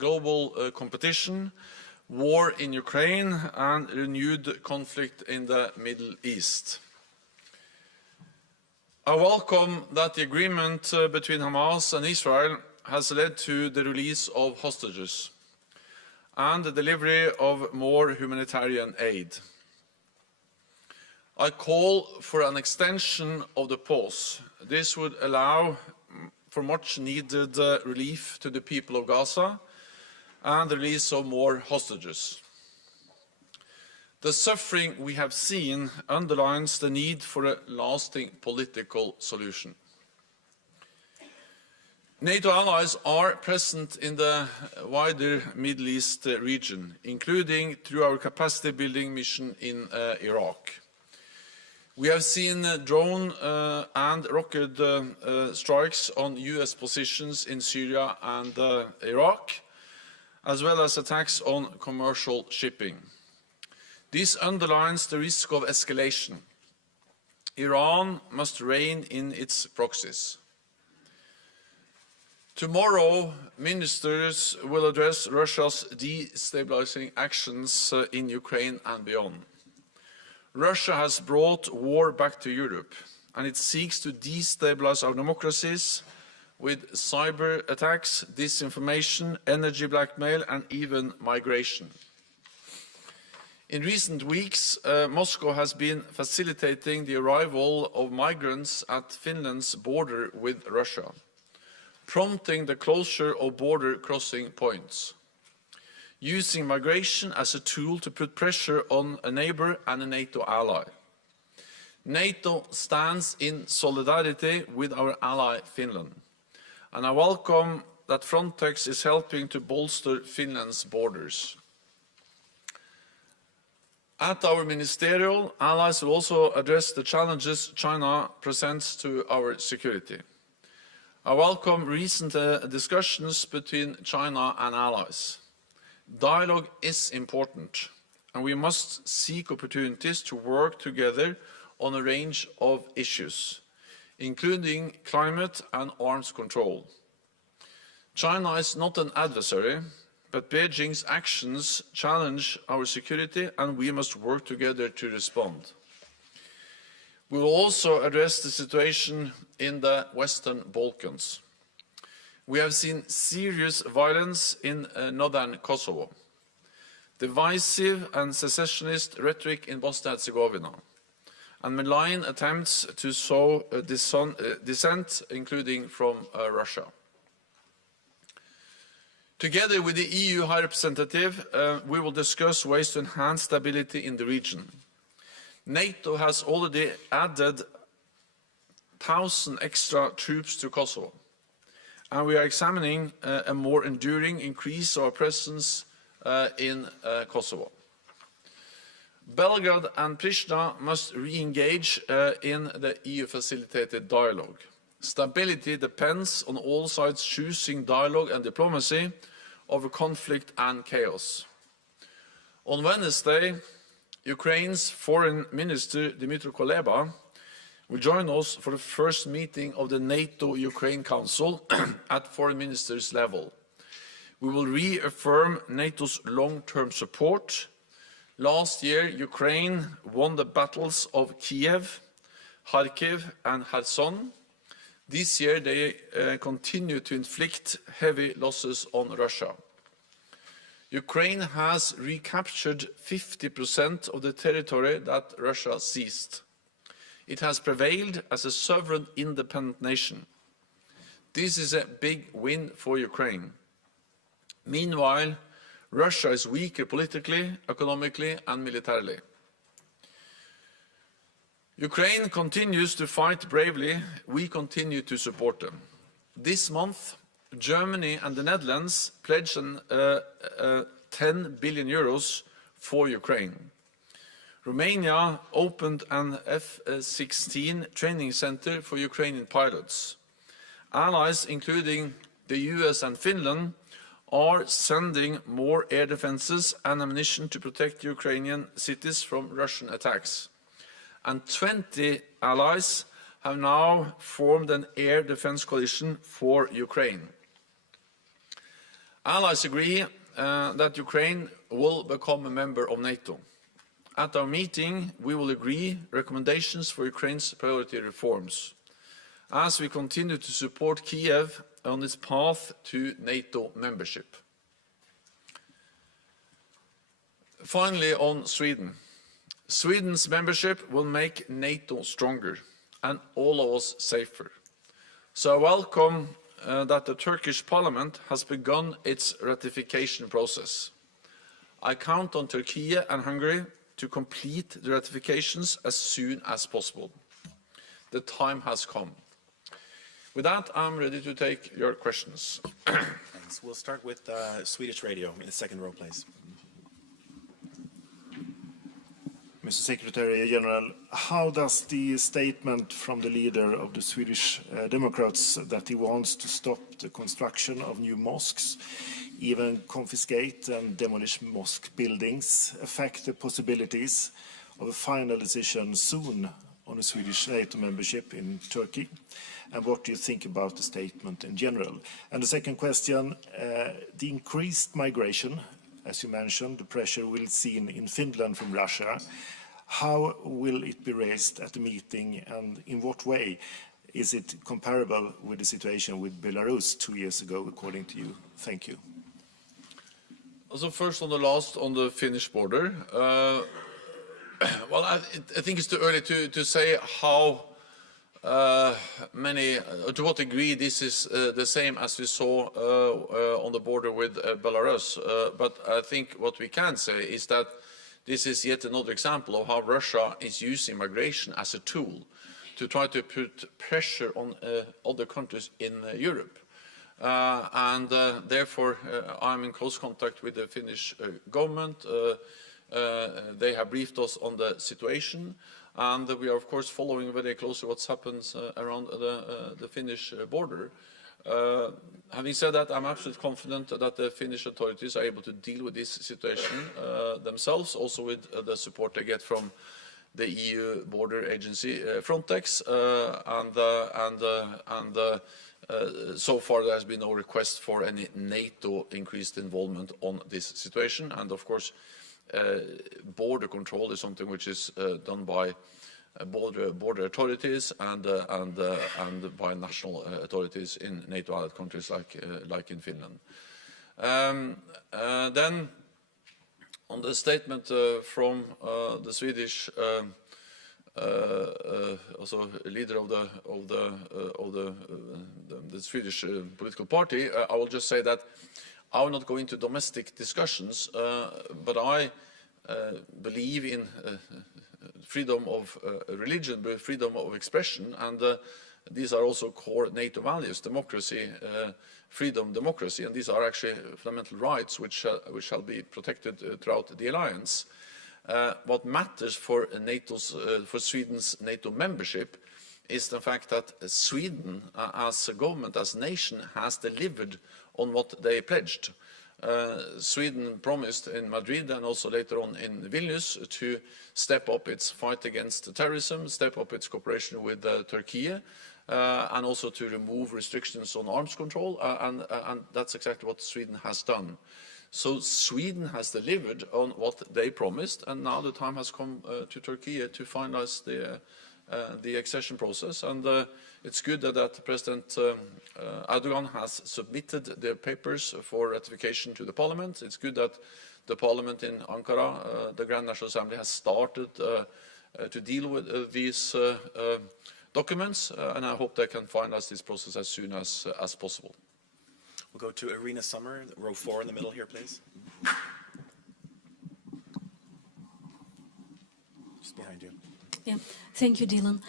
global competition, war in Ukraine and renewed conflict in the Middle East. I welcome that the agreement between Hamas and Israel has led to the release of hostages and the delivery of more humanitarian aid. I call for an extension of the pause. This would allow for much needed relief to the people of Gaza and the release of more hostages. The suffering we have seen underlines the need for a lasting political solution. NATO allies are present in the wider Middle East region, including through our capacity building mission in Iraq. We have seen drone and rocket strikes on US positions in Syria and Iraq, as well as attacks on commercial shipping. This underlines the risk of escalation. Iran must rein in its proxies. Tomorrow, ministers will address Russia's destabilizing actions in Ukraine and beyond. Russia has brought war back to Europe, and it seeks to destabilize our democracies with cyber attacks, disinformation, energy blackmail, and even migration. In recent weeks, Moscow has been facilitating the arrival of migrants at Finland's border with Russia, prompting the closure of border crossing points, using migration as a tool to put pressure on a neighbor and a NATO ally. NATO stands in solidarity with our ally Finland, and I welcome that Frontex is helping to bolster Finland's borders. At our ministerial, allies will also address the challenges China presents to our security. I welcome recent discussions between China and allies. Dialogue is important, and we must seek opportunities to work together on a range of issues, including climate and arms control. China is not an adversary, but Beijing's actions challenge our security, and we must work together to respond. We will also address the situation in the Western Balkans. We have seen serious violence in northern Kosovo, divisive and secessionist rhetoric in Bosnia-Herzegovina, and malign attempts to sow dissent, including from Russia. Together with the EU High Representative, we will discuss ways to enhance stability in the region. NATO has already added 1,000 extra troops to Kosovo, and we are examining a more enduring increase of our presence in Kosovo. Belgrade and Pristina must re-engage in the EU-facilitated dialogue. Stability depends on all sides choosing dialogue and diplomacy over conflict and chaos. On Wednesday, Ukraine's Foreign Minister Dmytro Kuleba will join us for the first meeting of the NATO-Ukraine Council at Foreign Ministers level. We will reaffirm NATO's long-term support. Last year, Ukraine won the battles of Kiev, Kharkiv and Kherson. This year, they continue to inflict heavy losses on Russia. Ukraine has recaptured 50% of the territory that Russia seized. It has prevailed as a sovereign, independent nation. This is a big win for Ukraine. Meanwhile, Russia is weaker politically, economically, and militarily. Ukraine continues to fight bravely. We continue to support them. This month, Germany and the Netherlands pledged 10 billion euros for Ukraine. Romania opened an F-16 training center for Ukrainian pilots. Allies, including the US and Finland, are sending more air defenses and ammunition to protect Ukrainian cities from Russian attacks. And 20 allies have now formed an air defense coalition for Ukraine. Allies agree that Ukraine will become a member of NATO. At our meeting, we will agree recommendations for Ukraine's priority reforms, as we continue to support Kiev on its path to NATO membership. Finally, on Sweden. Sweden's membership will make NATO stronger and all of us safer. So I welcome that the Turkish parliament has begun its ratification process. I count on Turkey and Hungary to complete the ratifications as soon as possible. The time has come. With that, I'm ready to take your questions. Thanks. We'll start with Swedish radio in the second row, please. Mr. Secretary General, how does the statement from the leader of the Swedish Democrats that he wants to stop the construction of new mosques, even confiscate and demolish mosque buildings, affect the possibilities of a final decision soon on a Swedish NATO membership in Turkey? And what do you think about the statement in general? And the second question, the increased migration, as you mentioned, the pressure we'll see in Finland from Russia. How will it be raised at the meeting, and in what way is it comparable with the situation with Belarus 2 years ago, according to you? Thank you. So first on the last, on the Finnish border. Well, I think it's too early to say how to what degree this is the same as we saw on the border with Belarus. But I think what we can say is that this is yet another example of how Russia is using migration as a tool to try to put pressure on other countries in Europe. Therefore, I'm in close contact with the Finnish government. They have briefed us on the situation, and we are, of course, following very closely what happens around the Finnish border. Having said that, I'm absolutely confident that the Finnish authorities are able to deal with this situation themselves, also with the support they get from the EU border agency Frontex, so far there has been no request for any NATO increased involvement on this situation, and of course border control is something which is done by border authorities and by national authorities in NATO allied countries like in Finland. Then on the statement from the Swedish also leader of the Swedish political party, I will just say that I will not go into domestic discussions, but I believe in freedom of religion, but freedom of expression, and these are also core NATO values: democracy, freedom, democracy, and these are actually fundamental rights which shall be protected throughout the alliance. What matters for Sweden's NATO membership is the fact that Sweden, as a government, as a nation, has delivered on what they pledged. Sweden promised in Madrid and also later on in Vilnius to step up its fight against terrorism, step up its cooperation with Turkey, and also to remove restrictions on arms control, and that's exactly what Sweden has done. So Sweden has delivered on what they promised, and now the time has come to Turkey to finalize the accession process, and it's good that President Erdogan has submitted the papers for ratification to the parliament. It's good that the parliament in Ankara, the Grand National Assembly, has started to deal with these documents, and I hope they can finalize this process as soon as possible. We'll go to Irina Summer, row 4 in the middle here, please. Just behind you. Yeah. Thank you, Dylan.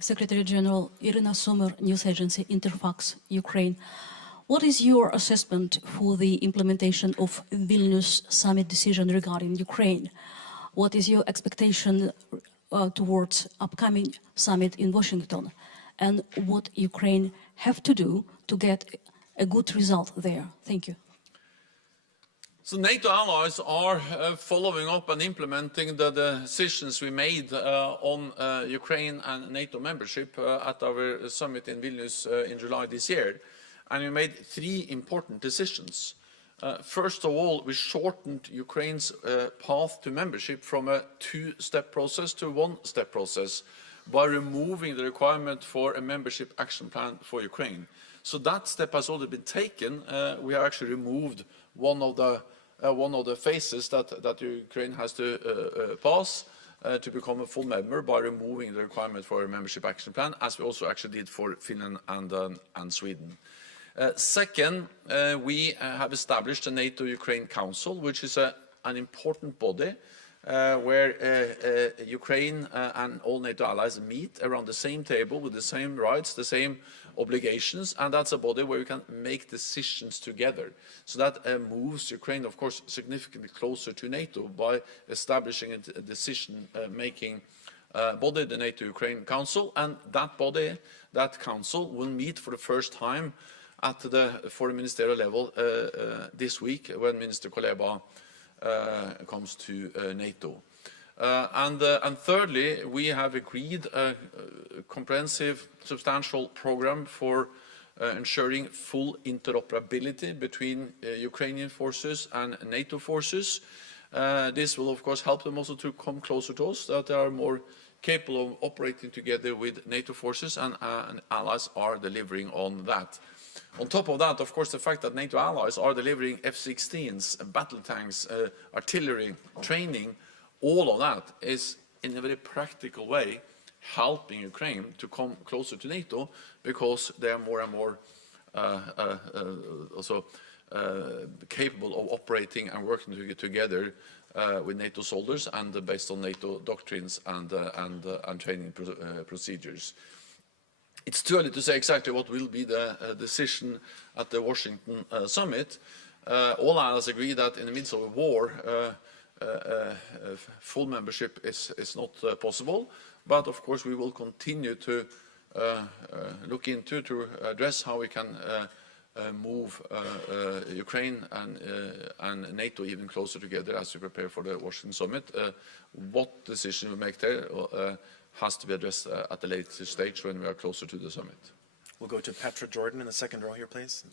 Secretary General Irina Sommer, news agency Interfax, Ukraine. What is your assessment for the implementation of Vilnius summit decision regarding Ukraine? What is your expectation towards upcoming summit in Washington? And what Ukraine have to do to get a good result there? Thank you. So NATO allies are following up and implementing the decisions we made on Ukraine and NATO membership at our summit in Vilnius in July this year. And we made 3 important decisions. First of all, we shortened Ukraine's path to membership from a two-step process to a one-step process by removing the requirement for a membership action plan for Ukraine. So that step has already been taken. We have actually removed one of the phases that Ukraine has to pass to become a full member by removing the requirement for a membership action plan, as we also actually did for Finland and Sweden. Second, we have established a NATO-Ukraine Council, which is an important body where Ukraine and all NATO allies meet around the same table with the same rights, the same obligations, and that's a body where we can make decisions together. So that moves Ukraine, of course, significantly closer to NATO by establishing a decision-making body, the NATO-Ukraine Council, and that body, that council, will meet for the first time at the foreign ministerial level this week when Minister Kuleba comes to NATO. And thirdly, we have agreed a comprehensive, substantial program for ensuring full interoperability between Ukrainian forces and NATO forces. This will, of course, help them also to come closer to us, that they are more capable of operating together with NATO forces, and allies are delivering on that. On top of that, of course, the fact that NATO allies are delivering F-16s, battle tanks, artillery, training, all of that is, in a very practical way, helping Ukraine to come closer to NATO, because they are more and more also capable of operating and working together with NATO soldiers and based on NATO doctrines and training procedures. It's too early to say exactly what will be the decision at the Washington summit. All allies agree that in the midst of a war, full membership is not possible, but of course we will continue to look into, to address how we can move Ukraine and NATO even closer together as we prepare for the Washington summit. What decision we make there has to be addressed at a later stage when we are closer to the summit. We'll go to Petra Jordan in the second row here, please.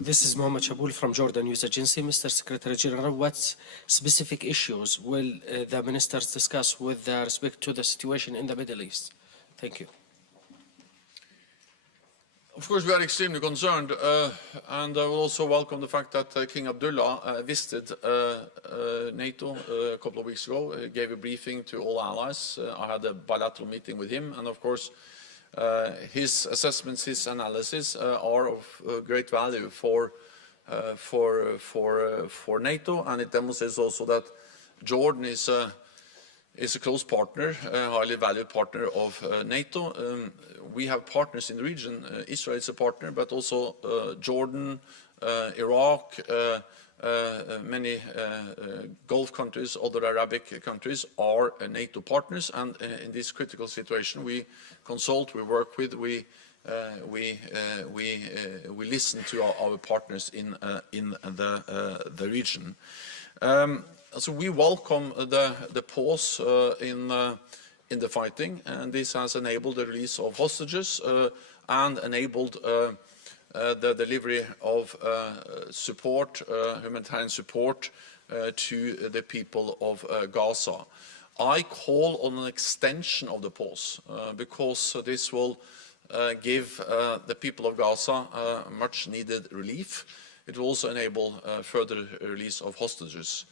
This is Mohammed Shaboul from Jordan News Agency. Mr. Secretary General, what specific issues will the ministers discuss with respect to the situation in the Middle East? Thank you. Of course, we are extremely concerned, and I will also welcome the fact that King Abdullah visited NATO a couple of weeks ago. He gave a briefing to all allies. I had a bilateral meeting with him, and of course, his assessments, his analysis are of great value for NATO, and it demonstrates also that Jordan is a close partner, a highly valued partner of NATO. We have partners in the region. Israel is a partner, but also Jordan, Iraq, many Gulf countries, other Arabic countries are NATO partners, and in this critical situation we consult, we work with, we listen to our partners in the region. So we welcome the pause in the fighting, and this has enabled the release of hostages and enabled the delivery of support, humanitarian support to the people of Gaza. I call on an extension of the pause because this will give the people of Gaza much needed relief. It will also enable further release of hostages.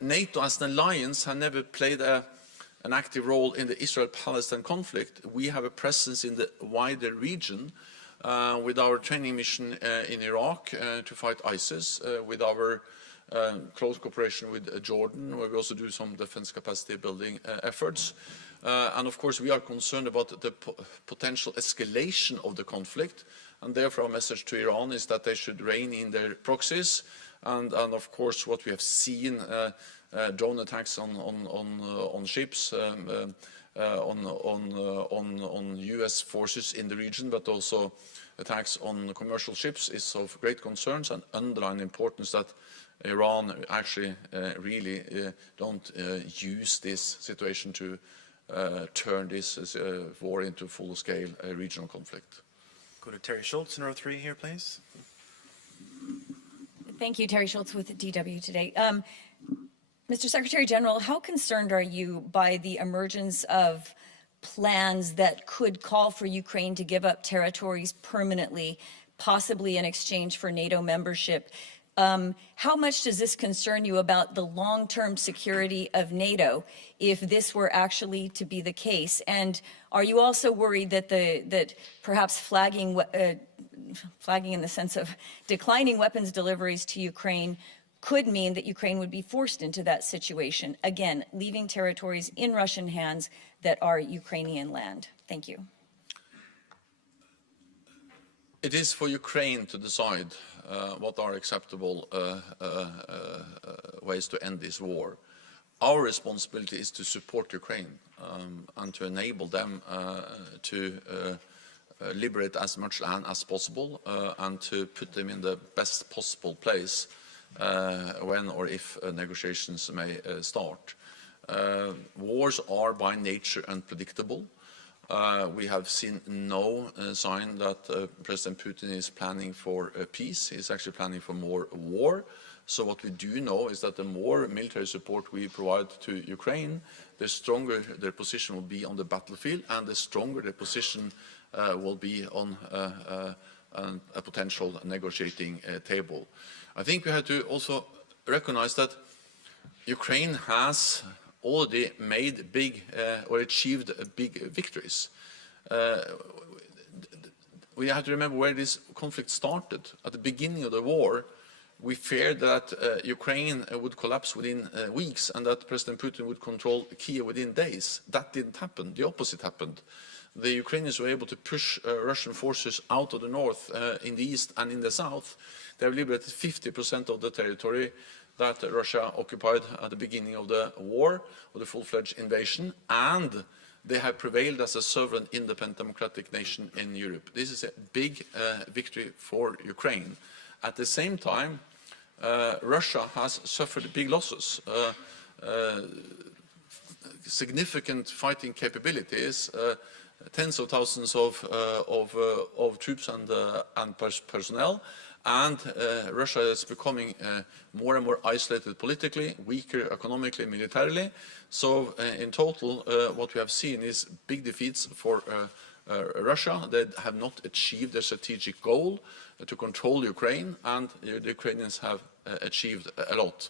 NATO as an alliance has never played an active role in the Israel-Palestine conflict. We have a presence in the wider region with our training mission in Iraq to fight ISIS, with our close cooperation with Jordan, where we also do some defense capacity building efforts. And of course we are concerned about the potential escalation of the conflict, and therefore our message to Iran is that they should rein in their proxies. And of course, what we have seen, drone attacks on ships, on U.S. forces in the region, but also attacks on commercial ships, is of great concerns and underline the importance that Iran actually really don't use this situation to turn this war into full-scale regional conflict. Go to Terry Schultz in row 3 here, please. Thank you, Terry Schultz with DW Today. Mr. Secretary General, how concerned are you by the emergence of plans that could call for Ukraine to give up territories permanently, possibly in exchange for NATO membership? How much does this concern you about the long-term security of NATO if this were actually to be the case? And are you also worried that that perhaps flagging in the sense of declining weapons deliveries to Ukraine could mean that Ukraine would be forced into that situation, again, leaving territories in Russian hands that are Ukrainian land? Thank you. It is for Ukraine to decide what are acceptable ways to end this war. Our responsibility is to support Ukraine and to enable them to liberate as much land as possible and to put them in the best possible place when or if negotiations may start. Wars are by nature unpredictable. We have seen no sign that President Putin is planning for peace. He's actually planning for more war. So what we do know is that the more military support we provide to Ukraine, the stronger their position will be on the battlefield and the stronger their position will be on a potential negotiating table. I think we have to also recognize that Ukraine has already made big or achieved big victories. We have to remember where this conflict started. At the beginning of the war, we feared that Ukraine would collapse within weeks and that President Putin would control Kiev within days. That didn't happen. The opposite happened. The Ukrainians were able to push Russian forces out of the north, in the east and in the south. They have liberated 50% of the territory that Russia occupied at the beginning of the war, or the full-fledged invasion, and they have prevailed as a sovereign, independent, democratic nation in Europe. This is a big victory for Ukraine. At the same time, Russia has suffered big losses, significant fighting capabilities, tens of thousands of troops and personnel. And Russia is becoming more and more isolated politically, weaker economically, militarily. So in total, what we have seen is big defeats for Russia. They have not achieved their strategic goal to control Ukraine, and the Ukrainians have achieved a lot.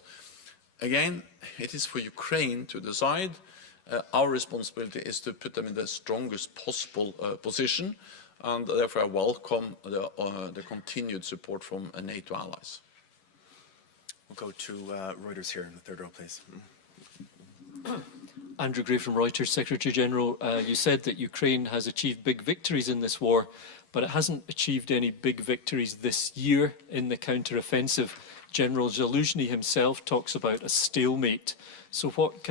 Again, it is for Ukraine to decide. Our responsibility is to put them in the strongest possible position. And therefore I welcome the continued support from NATO allies. We'll go to Reuters here in the third row, please. Andrew Gray from Reuters. Secretary General, you said that Ukraine has achieved big victories in this war, but it hasn't achieved any big victories this year in the counter-offensive. General Zaluzhny himself talks about a stalemate. So what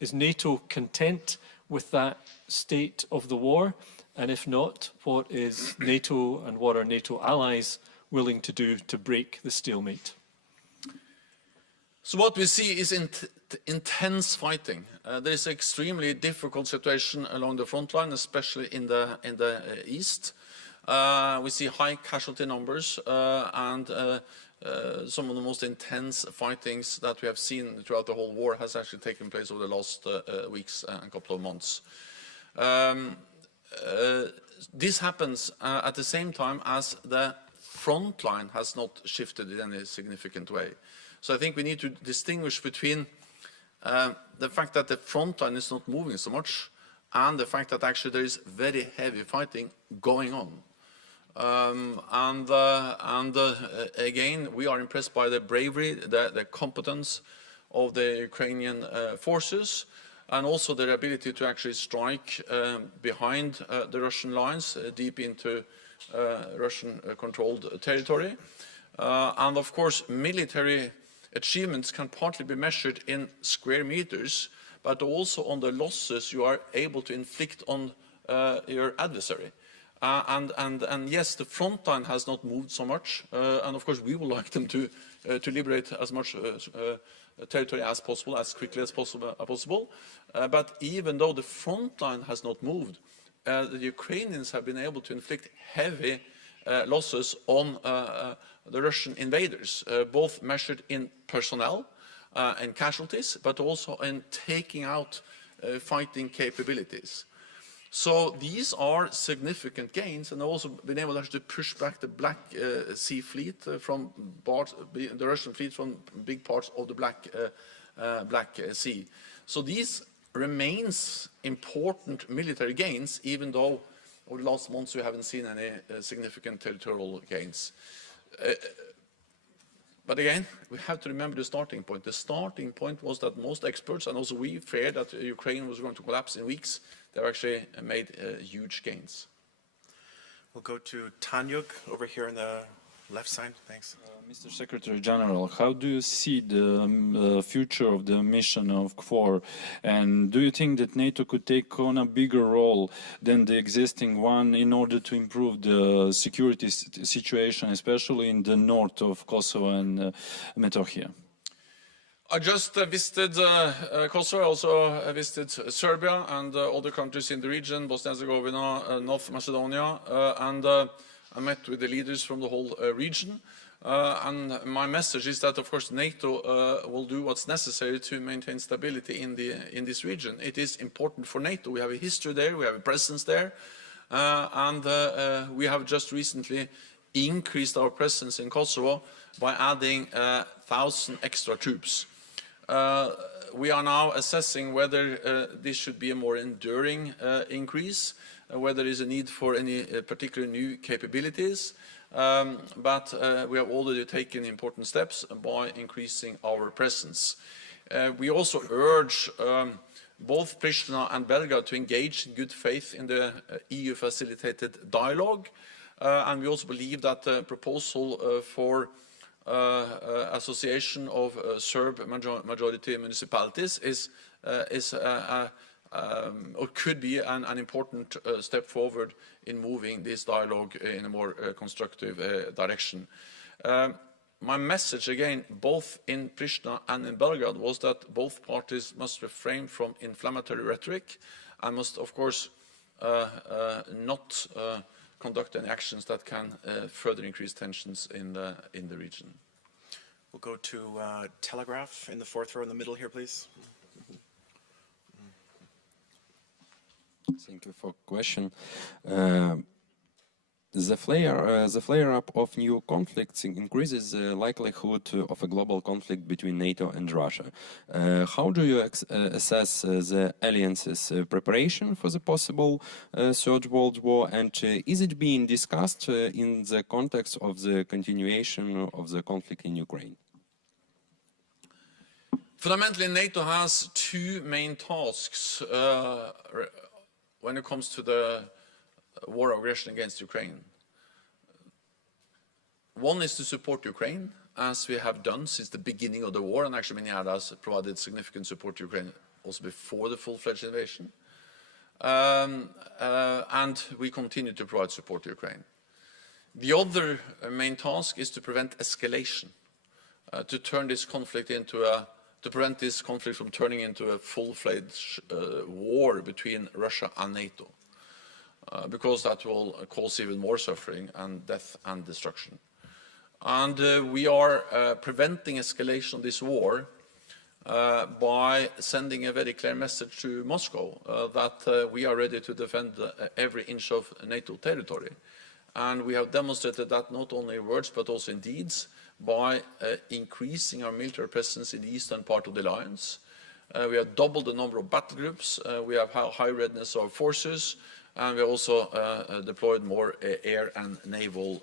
is NATO content with that state of the war? And if not, what is NATO and what are NATO allies willing to do to break the stalemate? So what we see is intense fighting. There is an extremely difficult situation along the front line, especially in the east. We see high casualty numbers and some of the most intense fightings that we have seen throughout the whole war has actually taken place over the last weeks and couple of months. This happens at the same time as the front line has not shifted in any significant way. So I think we need to distinguish between the fact that the front line is not moving so much and the fact that actually there is very heavy fighting going on. Again, we are impressed by the bravery, the competence of the Ukrainian forces, and also their ability to actually strike behind the Russian lines, deep into Russian-controlled territory. And of course, military achievements can partly be measured in square meters, but also on the losses you are able to inflict on your adversary. And yes, the front line has not moved so much, and of course we would like them to liberate as much territory as possible, as quickly as possible. But even though the front line has not moved, the Ukrainians have been able to inflict heavy losses on the Russian invaders, both measured in personnel and casualties, but also in taking out fighting capabilities. So these are significant gains, and also been able to push back the Black Sea fleet from the Russian fleet from big parts of the Black Sea. So these remains important military gains, even though over the last months we haven't seen any significant territorial gains. But again, we have to remember the starting point. The starting point was that most experts, and also we, feared that Ukraine was going to collapse in weeks. They've actually made huge gains. We'll go to Tanyuk over here on the left side. Thanks. Mr. Secretary General, how do you see the future of the mission of KFOR? And do you think that NATO could take on a bigger role than the existing one in order to improve the security situation, especially in the north of Kosovo and Metohija? I just visited Kosovo. I also visited Serbia and other countries in the region, Bosnia-Herzegovina, North Macedonia, and I met with the leaders from the whole region. And my message is that, of course, NATO will do what's necessary to maintain stability in this region. It is important for NATO. We have a history there, we have a presence there, and we have just recently increased our presence in Kosovo by adding 1,000 extra troops. We are now assessing whether this should be a more enduring increase, whether there is a need for any particular new capabilities, but we have already taken important steps by increasing our presence. We also urge both Pristina and Belgrade to engage in good faith in the EU-facilitated dialogue, and we also believe that the proposal for association of Serb majority municipalities or could be an important step forward in moving this dialogue in a more constructive direction. My message, again, both in Pristina and in Belgrade, was that both parties must refrain from inflammatory rhetoric and must, of course, not conduct any actions that can further increase tensions in the region. We'll go to Telegraph in the fourth row in the middle here, please. Thank you for the question. The flare-up of new conflicts increases the likelihood of a global conflict between NATO and Russia. How do you assess the alliance's preparation for the possible Third World War, and is it being discussed in the context of the continuation of the conflict in Ukraine? Fundamentally, NATO has two main tasks when it comes to the war of aggression against Ukraine. One is to support Ukraine, as we have done since the beginning of the war, and actually many others provided significant support to Ukraine also before the full-fledged invasion. And we continue to provide support to Ukraine. The other main task is to prevent escalation, to turn this conflict into to prevent this conflict from turning into a full-fledged war between Russia and NATO, because that will cause even more suffering and death and destruction. And we are preventing escalation of this war by sending a very clear message to Moscow that we are ready to defend every inch of NATO territory. And we have demonstrated that not only in words but also in deeds by increasing our military presence in the eastern part of the alliance. We have doubled the number of battle groups, we have high readiness of forces, and we also deployed more air and naval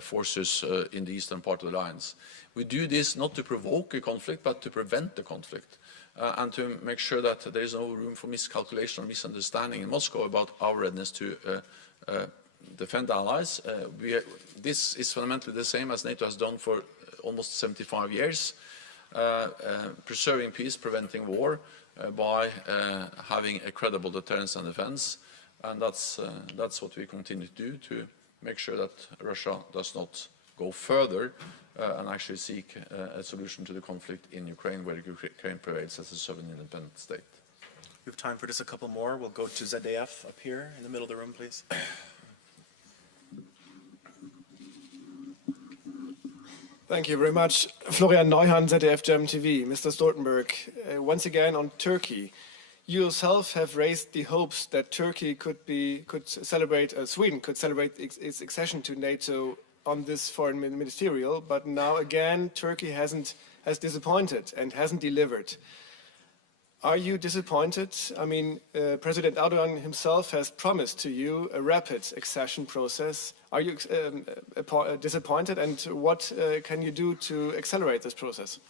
forces in the eastern part of the alliance. We do this not to provoke a conflict, but to prevent the conflict, and to make sure that there is no room for miscalculation or misunderstanding in Moscow about our readiness to defend allies. This is fundamentally the same as NATO has done for almost 75 years, preserving peace, preventing war, by having a credible deterrence and defense, and that's what we continue to do to make sure that Russia does not go further and actually seek a solution to the conflict in Ukraine, where Ukraine prevails as a sovereign independent state. We have time for just a couple more. We'll go to ZDF up here in the middle of the room, please. Thank you very much. Florian Neuhan, ZDF German TV. Mr. Stoltenberg, once again on Turkey. You yourself have raised the hopes that Turkey Sweden could celebrate its accession to NATO on this foreign ministerial, but now again Turkey has disappointed and hasn't delivered. Are you disappointed? I mean, President Erdogan himself has promised to you a rapid accession process. Are you disappointed, and what can you do to accelerate this process?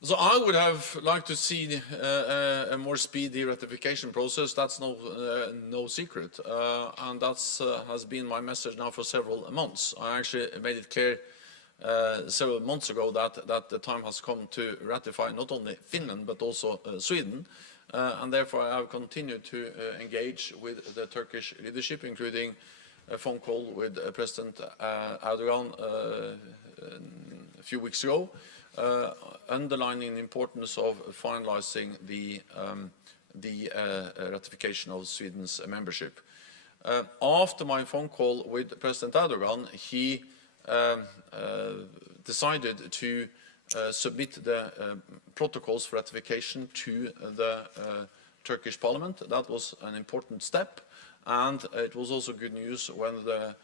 So I would have liked to see a more speedy ratification process. That's no secret, and that's has been my message now for several months. I actually made it clear several months ago that the time has come to ratify not only Finland but also Sweden, and therefore I have continued to engage with the Turkish leadership, including a phone call with President Erdogan a few weeks ago, underlining the importance of finalizing the ratification of Sweden's membership. After my phone call with President Erdogan, he decided to submit the protocols for ratification to the Turkish Parliament. That was an important step, and it was also good news when the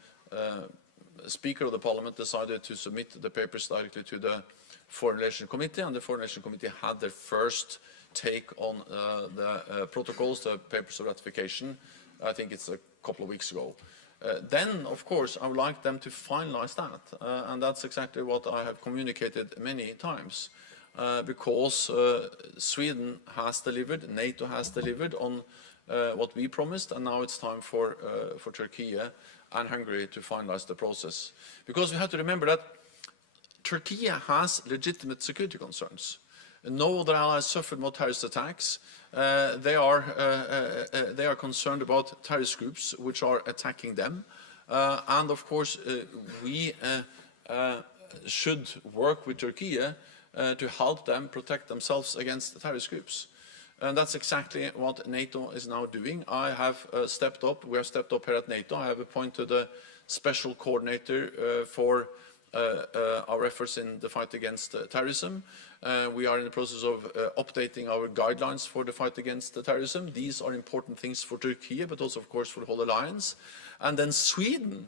Speaker of the Parliament decided to submit the papers directly to the Foreign Relations Committee, and the Foreign Relations Committee had their first take on the protocols, the papers of ratification. I think it's a couple of weeks ago. Then, of course, I would like them to finalize that, and that's exactly what I have communicated many times, because Sweden has delivered, NATO has delivered on what we promised, and now it's time for Turkey and Hungary to finalize the process. Because we have to remember that Turkey has legitimate security concerns. No other allies suffered more terrorist attacks. They are concerned about terrorist groups which are attacking them, and of course we should work with Turkey to help them protect themselves against the terrorist groups. And that's exactly what NATO is now doing. I have stepped up. We have stepped up here at NATO. I have appointed a special coordinator for our efforts in the fight against terrorism. We are in the process of updating our guidelines for the fight against terrorism. These are important things for Turkey, but also, of course, for the whole alliance. And then Sweden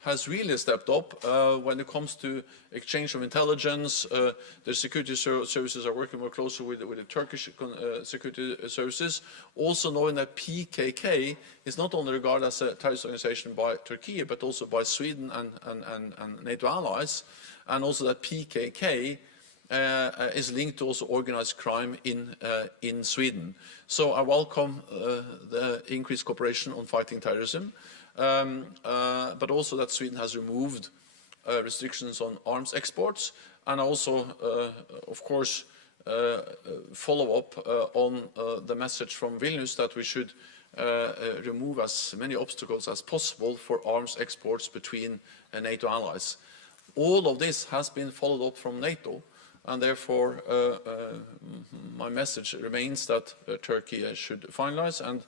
has really stepped up when it comes to exchange of intelligence. The security services are working more closely with the Turkish security services, also knowing that PKK is not only regarded as a terrorist organization by Turkey, but also by Sweden and NATO allies, and also that PKK is linked to also organized crime in Sweden. So I welcome the increased cooperation on fighting terrorism. But also that Sweden has removed restrictions on arms exports, and also, of course, follow up on the message from Vilnius that we should remove as many obstacles as possible for arms exports between NATO allies. All of this has been followed up from NATO, and therefore my message remains that Turkey should finalize, and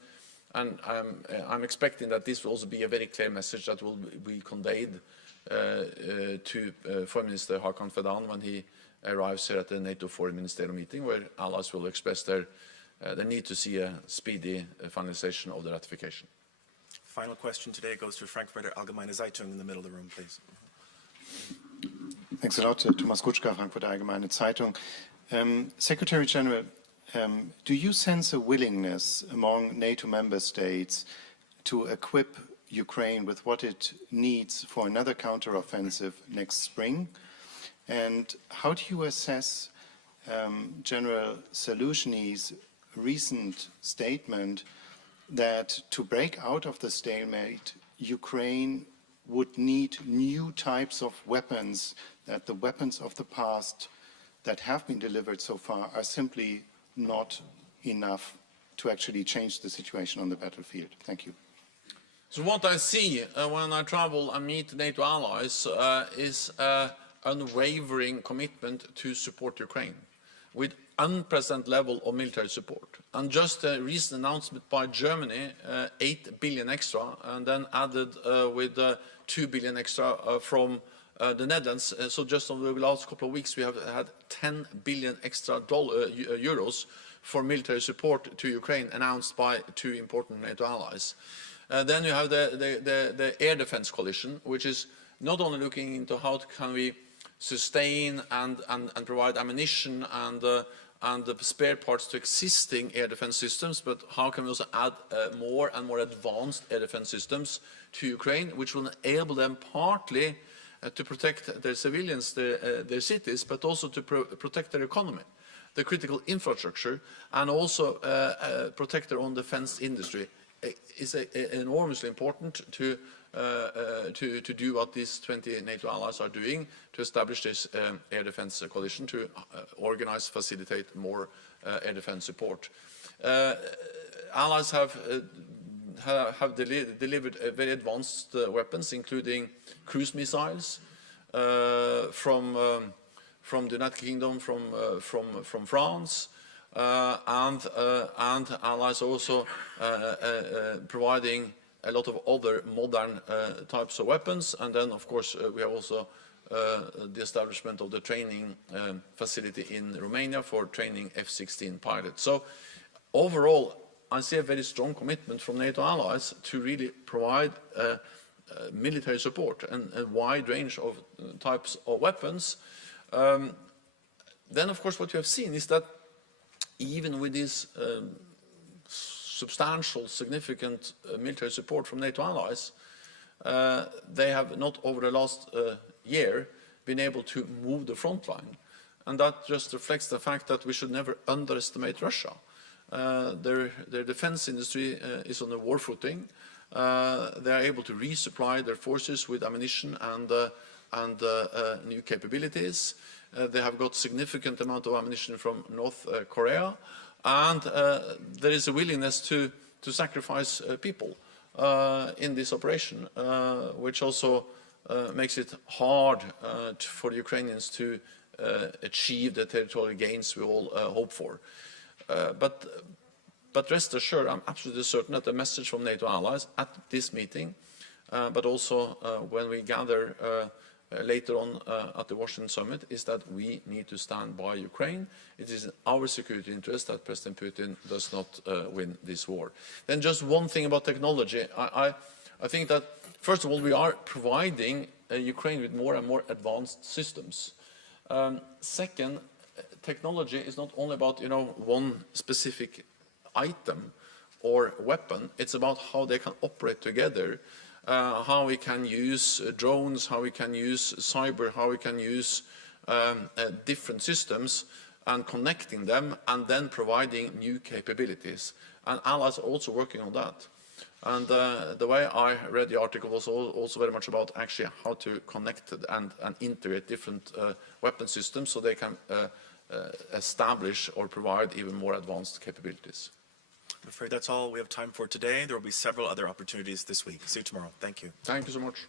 I'm expecting that this will also be a very clear message that will be conveyed to Foreign Minister Hakan Fidan when he arrives here at the NATO Foreign Ministerial meeting, where allies will express their need to see a speedy finalization of the ratification. Final question today goes to Frankfurter Allgemeine Zeitung in the middle of the room, please. Thanks a lot, Thomas Kutschka, Frankfurter Allgemeine Zeitung. Secretary General, do you sense a willingness among NATO member states to equip Ukraine with what it needs for another counteroffensive next spring? And how do you assess General Zelensky's recent statement that to break out of the stalemate, Ukraine would need new types of weapons, that the weapons of the past that have been delivered so far are simply not enough to actually change the situation on the battlefield? Thank you. So what I see when I travel and meet NATO allies is an unwavering commitment to support Ukraine. with unprecedented level of military support. And just a recent announcement by Germany, 8 billion extra, and then added with 2 billion extra from the Netherlands. So just over the last couple of weeks, we have had 10 billion extra euros for military support to Ukraine, announced by 2 important NATO allies. Then you have the air defense coalition, which is not only looking into how can we sustain and provide ammunition and the spare parts to existing air defense systems, but how can we also add more and more advanced air defense systems to Ukraine, which will enable them partly to protect their civilians, their cities, but also to protect their economy, the critical infrastructure, and also protect their own defense industry. It's enormously important to do what these 20 NATO allies are doing, to establish this air defense coalition, to organize, facilitate more air defense support. Allies have delivered very advanced weapons, including cruise missiles from the United Kingdom, from France, and allies also providing a lot of other modern types of weapons. And then, of course, we have also the establishment of the training facility in Romania for training F-16 pilots. So overall, I see a very strong commitment from NATO allies to really provide military support and a wide range of types of weapons. Then, of course, what you have seen is that even with this substantial, significant military support from NATO allies, they have not over the last year been able to move the front line. And that just reflects the fact that we should never underestimate Russia. Their defense industry is on a war footing. They are able to resupply their forces with ammunition and new capabilities. They have got significant amount of ammunition from North Korea. And there is a willingness to sacrifice people in this operation, which also makes it hard for the Ukrainians to achieve the territorial gains we all hope for. But rest assured, I'm absolutely certain that the message from NATO allies at this meeting, but also when we gather later on at the Washington summit, is that we need to stand by Ukraine. It is in our security interest that President Putin does not win this war. Then just one thing about technology. I think that, first of all, we are providing Ukraine with more and more advanced systems. Second, technology is not only about, one specific item or weapon. It's about how they can operate together. How we can use drones, how we can use cyber, how we can use different systems and connecting them and then providing new capabilities. And allies are also working on that. And the way I read the article was also very much about actually how to connect and integrate different weapon systems so they can establish or provide even more advanced capabilities. I'm afraid that's all we have time for today. There will be several other opportunities this week. See you tomorrow. Thank you. Thank you so much.